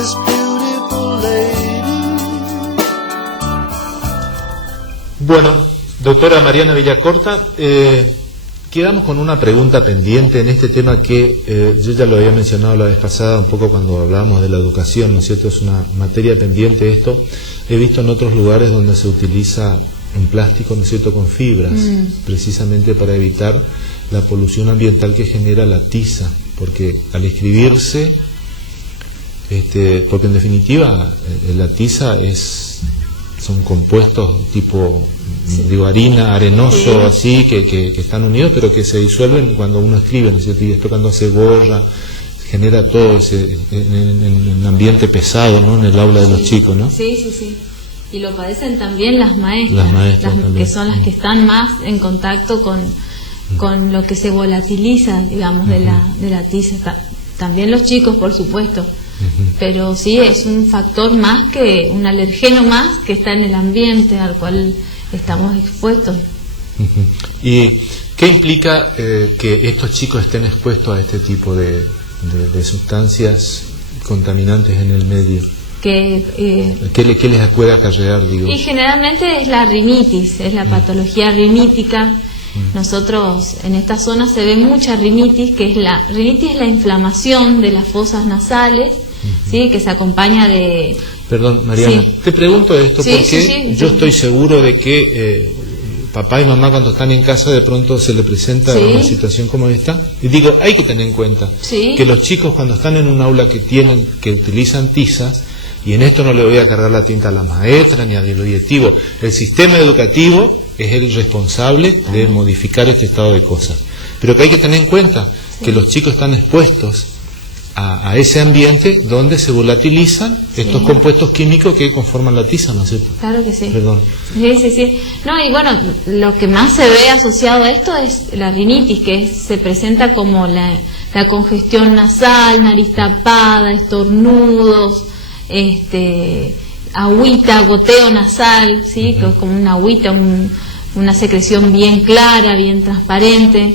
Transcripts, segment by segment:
this beautiful lady. Bueno, doctora Mariana Villacorta, quedamos con una pregunta pendiente en este tema que yo ya lo había mencionado la vez pasada, un poco cuando hablábamos de la educación, ¿no es cierto? Es una materia pendiente esto. He visto en otros lugares donde se utiliza un plástico, ¿no es cierto?, con fibras, precisamente para evitar la polución ambiental que genera la tiza, porque al escribirse, porque en definitiva la tiza son compuestos tipo, digo, harina, arenoso, así, que están unidos, pero que se disuelven cuando uno escribe, ¿no es cierto? Y esto cuando se borra, genera todo ese en un ambiente pesado, ¿no?, en el aula de los chicos, ¿no? Sí. Y lo padecen también las maestras también, que son las que están más en contacto con lo que se volatiliza, digamos, de la tiza. También los chicos, por supuesto. Pero sí, es un factor más, que un alergeno más que está en el ambiente al cual estamos expuestos. ¿Y qué implica que estos chicos estén expuestos a este tipo de sustancias contaminantes en el medio? ¿Qué les puede acarrear, digo? Y generalmente es la rinitis, es la patología rinítica. Nosotros en esta zona se ve mucha rinitis, que es la inflamación de las fosas nasales, ¿sí?, que se acompaña de... Perdón, Mariana, te pregunto esto porque yo estoy seguro de que papá y mamá, cuando están en casa, de pronto se le presenta una situación como esta, y digo, hay que tener en cuenta que los chicos, cuando están en un aula que utilizan tizas, y en esto no le voy a cargar la tinta a la maestra ni a lo directivo, el sistema educativo es el responsable de modificar este estado de cosas, pero que hay que tener en cuenta que los chicos están expuestos a ese ambiente donde se volatilizan estos compuestos químicos que conforman la tiza, ¿no es cierto? Claro que sí. Perdón. Sí. No, y bueno, lo que más se ve asociado a esto es la rinitis, que se presenta como la congestión nasal, nariz tapada, estornudos, agüita, goteo nasal, ¿sí? Que es como una agüita, una secreción bien clara, bien transparente.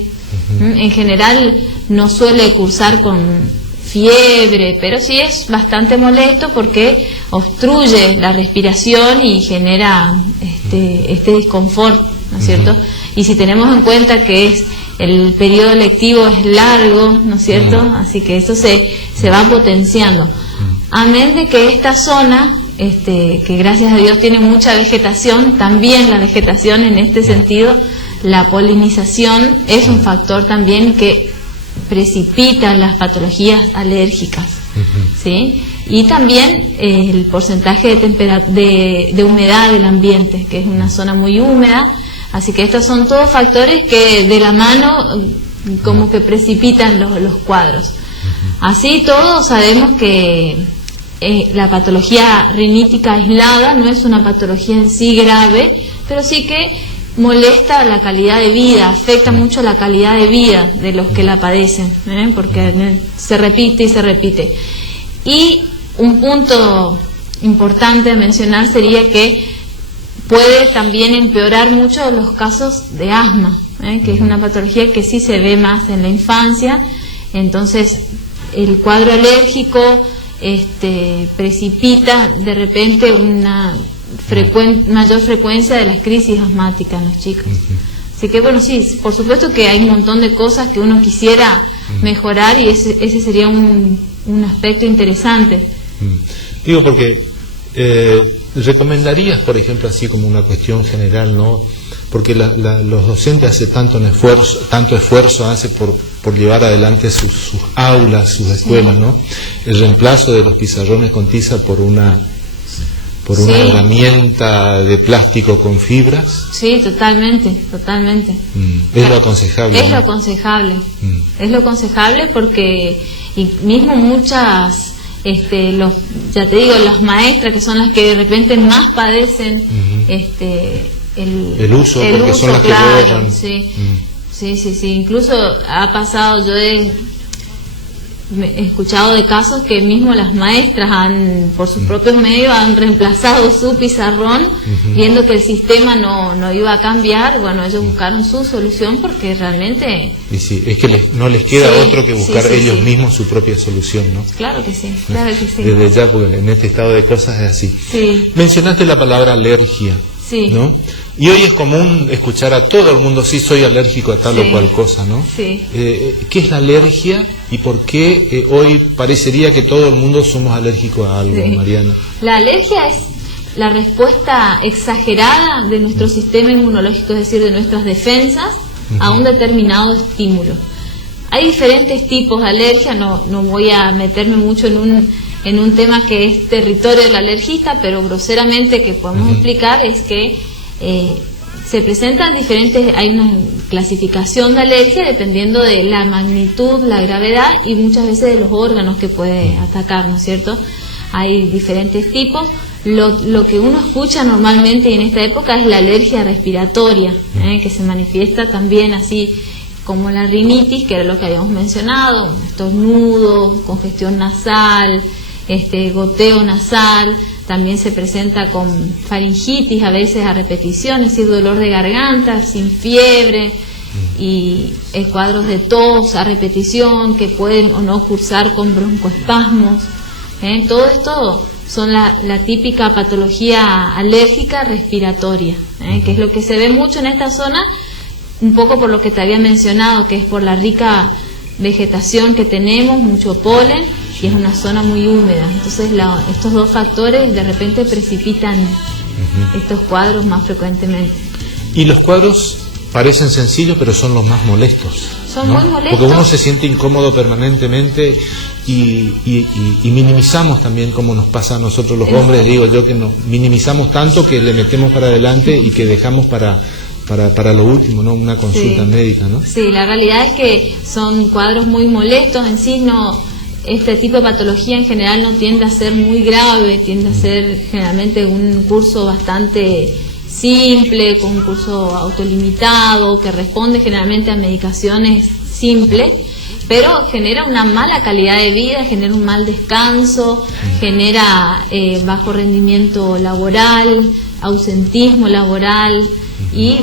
En general no suele cursar con fiebre, pero sí es bastante molesto porque obstruye la respiración y genera este disconfort, ¿no es cierto? Y si tenemos en cuenta que el periodo lectivo es largo, ¿no es cierto? Así que eso se va potenciando. Amén de que esta zona, que gracias a Dios tiene mucha vegetación, también la vegetación en este sentido, la polinización es un factor también que precipita las patologías alérgicas, ¿sí? Y también el porcentaje de humedad del ambiente, que es una zona muy húmeda, así que estos son todos factores que de la mano como que precipitan los cuadros. Así todos sabemos que la patología rinítica aislada no es una patología en sí grave, pero sí que molesta la calidad de vida, afecta mucho la calidad de vida de los que la padecen, porque se repite y se repite. Y un punto importante a mencionar sería que puede también empeorar mucho los casos de asma, que es una patología que sí se ve más en la infancia. Entonces el cuadro alérgico precipita de repente una mayor frecuencia de las crisis asmáticas en los chicos. Así que bueno, sí, por supuesto que hay un montón de cosas que uno quisiera mejorar, y ese sería un aspecto interesante. Digo, porque recomendarías, por ejemplo, así como una cuestión general, ¿no? Porque los docentes hacen tanto esfuerzo hace por llevar adelante sus aulas, sus escuelas, ¿no? El reemplazo de los pizarrones con tiza por una herramienta de plástico con fibras. Sí, totalmente. Es lo aconsejable. Es lo aconsejable. Es lo aconsejable porque mismo muchas, ya te digo, las maestras, que son las que de repente más padecen el uso, porque son las que borran. Sí. Incluso ha pasado, yo he he escuchado de casos que mismo las maestras por sus propios medios han reemplazado su pizarrón, viendo que el sistema no iba a cambiar. Bueno, ellos buscaron su solución porque realmente... Y sí, es que no les queda otro que buscar ellos mismos su propia solución, ¿no? Claro que sí, claro que sí. Desde ya, porque en este estado de cosas es así. Sí. Mencionaste la palabra alergia, ¿no? Y hoy es común escuchar a todo el mundo, sí, soy alérgico a tal o cual cosa, ¿no? Sí. ¿Qué es la alergia y por qué hoy parecería que todo el mundo somos alérgicos a algo, Mariana? La alergia es la respuesta exagerada de nuestro sistema inmunológico, es decir, de nuestras defensas, a un determinado estímulo. Hay diferentes tipos de alergia, no voy a meterme mucho en un tema que es territorio del alergista, pero groseramente que podemos explicar es que se presentan diferentes, hay una clasificación de alergia dependiendo de la magnitud, la gravedad y muchas veces de los órganos que puede atacar, ¿no es cierto? Hay diferentes tipos. Lo que uno escucha normalmente en esta época es la alergia respiratoria, que se manifiesta también así como la rinitis, que era lo que habíamos mencionado, estornudo, congestión nasal, goteo nasal. También se presenta con faringitis, a veces a repetición, es decir, dolor de garganta, sin fiebre, y cuadros de tos a repetición que pueden o no cursar con broncoespasmos. Todo esto son la típica patología alérgica respiratoria, que es lo que se ve mucho en esta zona, un poco por lo que te había mencionado, que es por la rica vegetación que tenemos, mucho polen, y es una zona muy húmeda. Entonces estos dos factores de repente precipitan estos cuadros más frecuentemente. Y los cuadros parecen sencillos, pero son los más molestos. Son muy molestos. Porque uno se siente incómodo permanentemente y minimizamos también, como nos pasa a nosotros los hombres, digo yo, que nos minimizamos tanto que le metemos para adelante y que dejamos para lo último, ¿no? Una consulta médica, ¿no? Sí, la realidad es que son cuadros muy molestos. En sí este tipo de patología en general no tiende a ser muy grave, tiende a ser generalmente un curso bastante simple, con un curso autolimitado, que responde generalmente a medicaciones simples, pero genera una mala calidad de vida, genera un mal descanso, genera bajo rendimiento laboral, ausentismo laboral, y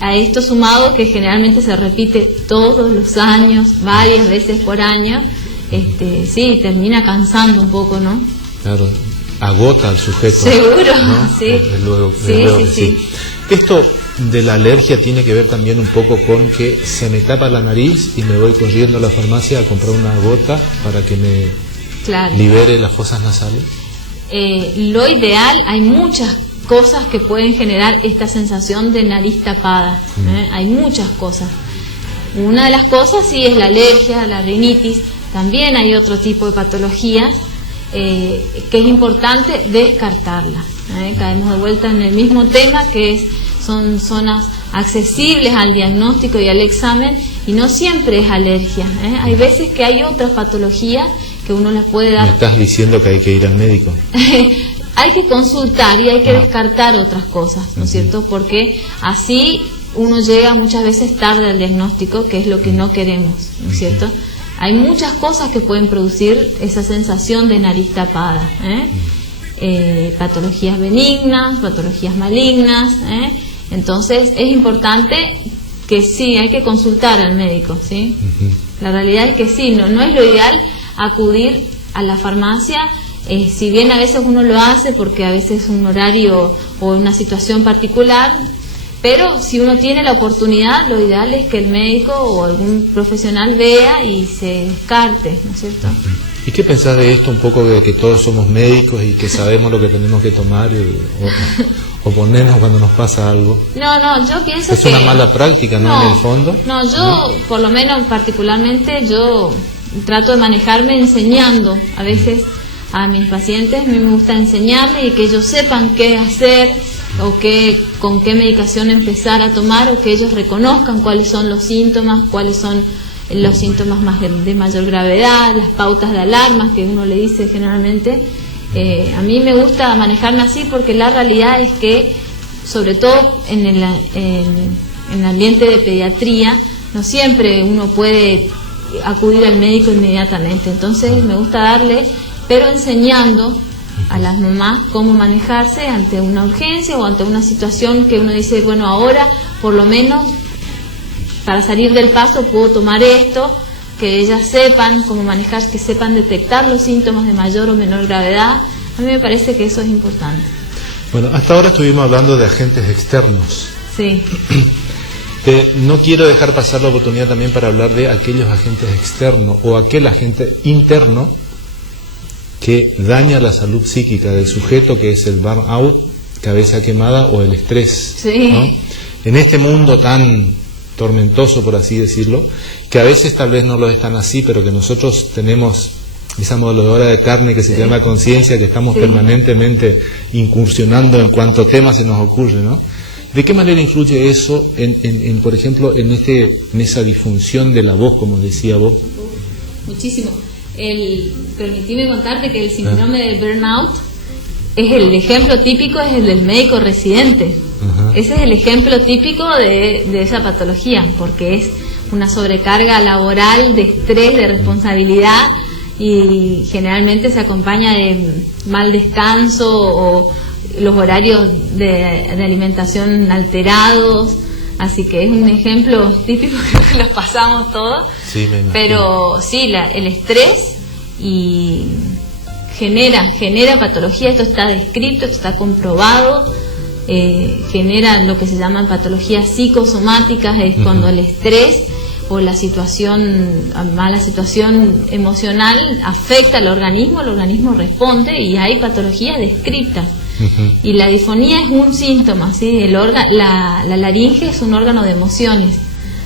a esto sumado que generalmente se repite todos los años, varias veces por año, sí, termina cansando un poco, ¿no? Claro, agota al sujeto. Seguro, ¿no? Sí. Desde luego, sí. Esto de la alergia tiene que ver también un poco con que se me tapa la nariz y me voy corriendo a la farmacia a comprar una gota para que me libere las fosas nasales. Lo ideal, hay muchas cosas que pueden generar esta sensación de nariz tapada, hay muchas cosas. Una de las cosas sí es la alergia, la rinitis. También hay otro tipo de patologías que es importante descartarlas. Caemos de vuelta en el mismo tema, que son zonas accesibles al diagnóstico y al examen, y no siempre es alergia. Hay veces que hay otras patologías que uno les puede dar. ¿Me estás diciendo que hay que ir al médico? Hay que consultar y hay que descartar otras cosas, ¿no es cierto? Porque así uno llega muchas veces tarde al diagnóstico, que es lo que no queremos, ¿no es cierto? Hay muchas cosas que pueden producir esa sensación de nariz tapada, patologías benignas, patologías malignas, entonces es importante que sí, hay que consultar al médico, ¿sí? La realidad es que sí, no es lo ideal acudir a la farmacia, si bien a veces uno lo hace porque a veces es un horario o una situación particular, pero si uno tiene la oportunidad, lo ideal es que el médico o algún profesional vea y se descarte, ¿no es cierto? ¿Y qué pensás de esto un poco, de que todos somos médicos y que sabemos lo que tenemos que tomar o ponernos cuando nos pasa algo? No, yo pienso que... Es una mala práctica, ¿no? En el fondo. No, yo por lo menos particularmente yo trato de manejarme enseñando. A veces a mis pacientes a mí me gusta enseñarles y que ellos sepan qué hacer, o con qué medicación empezar a tomar, o que ellos reconozcan cuáles son los síntomas, cuáles son los síntomas de mayor gravedad, las pautas de alarmas que uno le dice generalmente. A mí me gusta manejarme así porque la realidad es que, sobre todo en el ambiente de pediatría, no siempre uno puede acudir al médico inmediatamente. Entonces me gusta darle, pero enseñando a las mamás cómo manejarse ante una urgencia o ante una situación que uno dice, bueno, ahora por lo menos para salir del paso puedo tomar esto, que ellas sepan cómo manejarse, que sepan detectar los síntomas de mayor o menor gravedad. A mí me parece que eso es importante. Bueno, hasta ahora estuvimos hablando de agentes externos. Sí. No quiero dejar pasar la oportunidad también para hablar de aquellos agentes externos o aquel agente interno que daña la salud psíquica del sujeto, que es el burnout, cabeza quemada, o el estrés, sí, ¿no? En este mundo tan tormentoso, por así decirlo, que a veces tal vez no lo es tan así, pero que nosotros tenemos esa moledora de carne que se llama conciencia, que estamos permanentemente incursionando en cuanto tema se nos ocurre, ¿no? ¿De qué manera influye eso en por ejemplo, en esa disfunción de la voz, como decía vos? Muchísimo. Permitime contarte que el síndrome del burnout es el ejemplo típico, es el del médico residente. Ese es el ejemplo típico de esa patología, porque es una sobrecarga laboral, de estrés, de responsabilidad, y generalmente se acompaña de mal descanso o los horarios de alimentación alterados. Así que es un ejemplo típico que los pasamos todos. Sí, me imagino. Pero sí, el estrés y genera patología. Esto está descrito, esto está comprobado. Genera lo que se llaman patologías psicosomáticas, es cuando el estrés o la mala situación emocional afecta al organismo, el organismo responde y hay patologías descritas. Y la disfonía es un síntoma, ¿sí? La laringe es un órgano de emociones.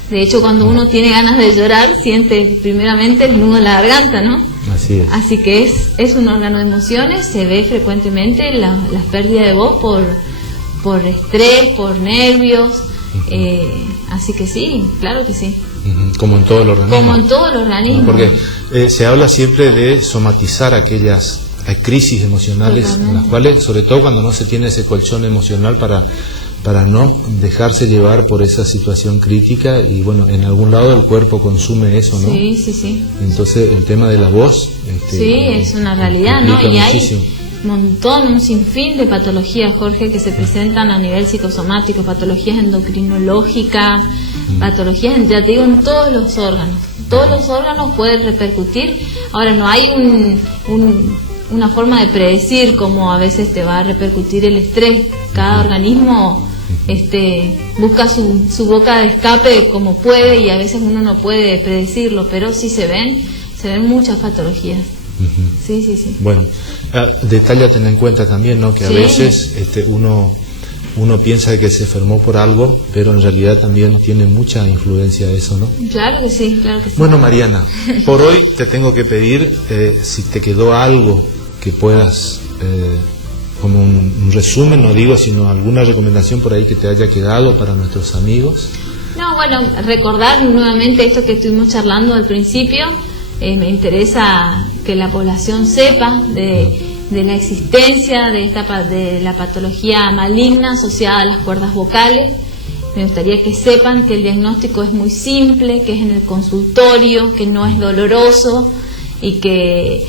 De hecho, cuando uno tiene ganas de llorar, siente primeramente el nudo en la garganta, ¿no? Así es. Así que es un órgano de emociones. Se ve frecuentemente las pérdidas de voz por estrés, por nervios. Así que sí, claro que sí. Como en todo el organismo. Como en todo el organismo. Porque se habla siempre de somatizar aquellas crisis emocionales. Totalmente. En las cuales, sobre todo cuando no se tiene ese colchón emocional para no dejarse llevar por esa situación crítica, y bueno, en algún lado el cuerpo consume eso, ¿no? Sí, sí, sí. Entonces el tema de la voz sí, es una realidad, ¿no? Y muchísimo. Hay un sinfín de patologías, Jorge, que se presentan a nivel psicosomático, patologías endocrinológicas, patologías, ya te digo, en todos los órganos. Todos los órganos pueden repercutir. Ahora, no hay una forma de predecir cómo a veces te va a repercutir el estrés. Cada organismo busca su boca de escape como puede, y a veces uno no puede predecirlo, pero sí se ven muchas patologías. Sí, sí, sí. Bueno, detalle a tener en cuenta también, ¿no? Que a veces uno piensa que se enfermó por algo, pero en realidad también tiene mucha influencia eso, ¿no? Claro que sí, claro que sí. Bueno, Mariana, por hoy te tengo que pedir si te quedó algo que puedas, como un resumen, no digo, sino alguna recomendación por ahí que te haya quedado para nuestros amigos. No, bueno, recordar nuevamente esto que estuvimos charlando al principio. Me interesa que la población sepa de la existencia de la patología maligna asociada a las cuerdas vocales. Me gustaría que sepan que el diagnóstico es muy simple, que es en el consultorio, que no es doloroso y que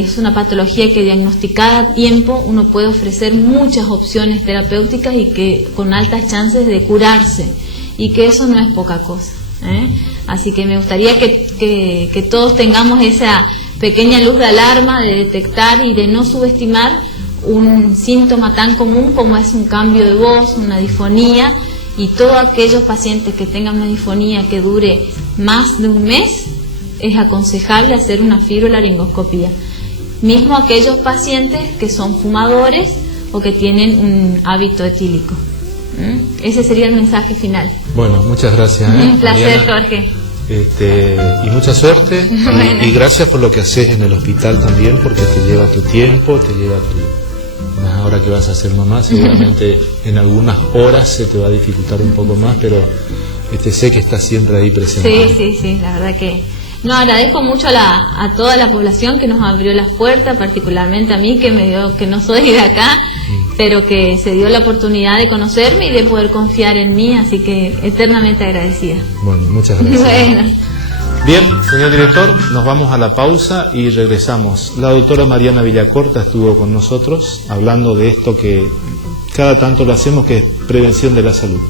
es una patología que diagnosticada a tiempo uno puede ofrecer muchas opciones terapéuticas y que con altas chances de curarse, y que eso no es poca cosa, ¿eh? Así que me gustaría que todos tengamos esa pequeña luz de alarma de detectar y de no subestimar un síntoma tan común como es un cambio de voz, una disfonía, y todos aquellos pacientes que tengan una disfonía que dure más de un mes, es aconsejable hacer una fibrolaringoscopía. Mismo aquellos pacientes que son fumadores o que tienen un hábito etílico. Ese sería el mensaje final. Bueno, muchas gracias. Un placer, Mariana. Jorge. Y mucha suerte. Bueno. Y gracias por lo que haces en el hospital también, porque te lleva tu tiempo, te lleva más ahora que vas a ser mamá, seguramente en algunas horas se te va a dificultar un poco más, pero sé que estás siempre ahí presente. Sí, la verdad que no, agradezco mucho a toda la población que nos abrió las puertas, particularmente a mí que no soy de acá, pero que se dio la oportunidad de conocerme y de poder confiar en mí, así que eternamente agradecida. Bueno, muchas gracias. Bueno. Bien, señor director, nos vamos a la pausa y regresamos. La doctora Mariana Villacorta estuvo con nosotros hablando de esto que cada tanto lo hacemos, que es prevención de la salud.